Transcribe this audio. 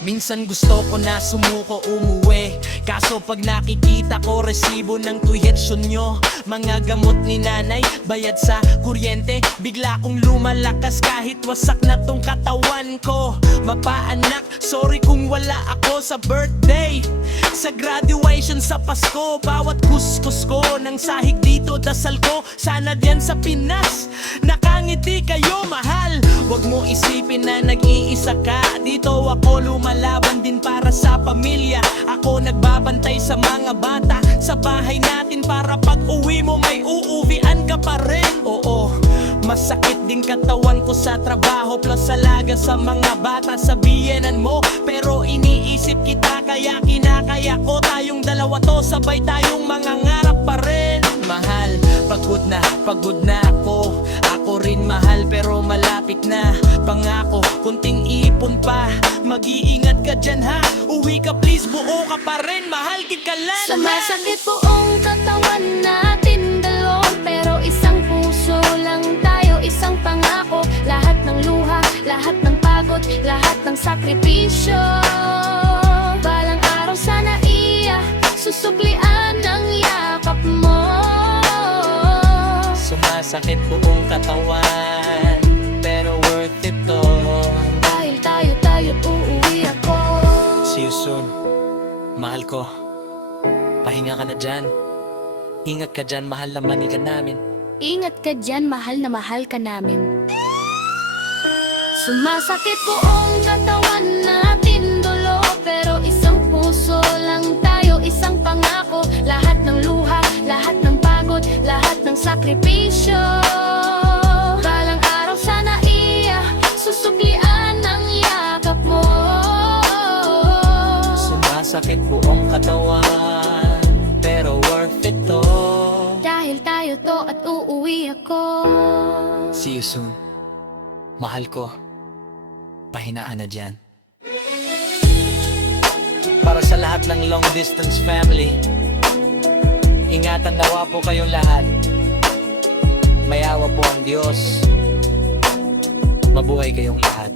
Minsan gusto ko na sumuko umuwi, kaso pag nakikita ko resibo ng tuition nyo, mga gamot ni nanay, bayad sa kuryente, bigla kong lumalakas kahit wasak na tong katawan ko. Mapaanak, sorry kung wala ako sa birthday, sa graduation, sa Pasko, bawat kuskus ko ng sahig dito, dasal ko sana diyan sa Pinas nakangiti kayo mahal. Wag mo isipin na nag-iisa ka dito, ako lumalaban din para sa pamilya. Ako nagbabantay sa mga bata sa bahay natin para pag uwi mo may uuwian ka pa rin. Oo, masakit din katawan ko sa trabaho plus alaga sa mga bata sa biyenan mo, pero iniisip kita kaya kinakaya ko. Tayong dalawa to, sabay tayong mangangarap pa rin. Mahal, pagod na ako. Ako rin mahal pero malapit na. Pangako, kunting ipon pa. Mag-iingat ka dyan ha. Uwi ka please, buo ka pa rin. Mahal kita lang. Sumasakit buong katawan natin dalawa, pero isang puso lang tayo, isang pangako. Lahat ng luha, lahat ng pagod, lahat ng sakripisyo. Balang araw sana susuklian ng yakap mo. Sumasakit buong katawan, pero worth it to. Dahil tayo uuwi ako. See you soon, mahal ko. Pahinga ka na dyan. Ingat ka dyan, mahal na manika namin. Ingat ka dyan, mahal na mahal ka namin. Sumasakit buong katawan natin dulo, pero isang puso lang tayo, isang pangako. Lahat ng luha, lahat ng pagod, lahat ng sakripisyo. Balang araw sana susuklian ng yakap mo. Sumasakit buong katawan, pero worth it to. Dahil tayo to at uuwi ako. See you soon, mahal ko. Pahinaan na dyan. Para sa lahat ng long distance family, ingatan nawa po kayong lahat. Mayawa po ang Diyos. Mabuhay kayong lahat.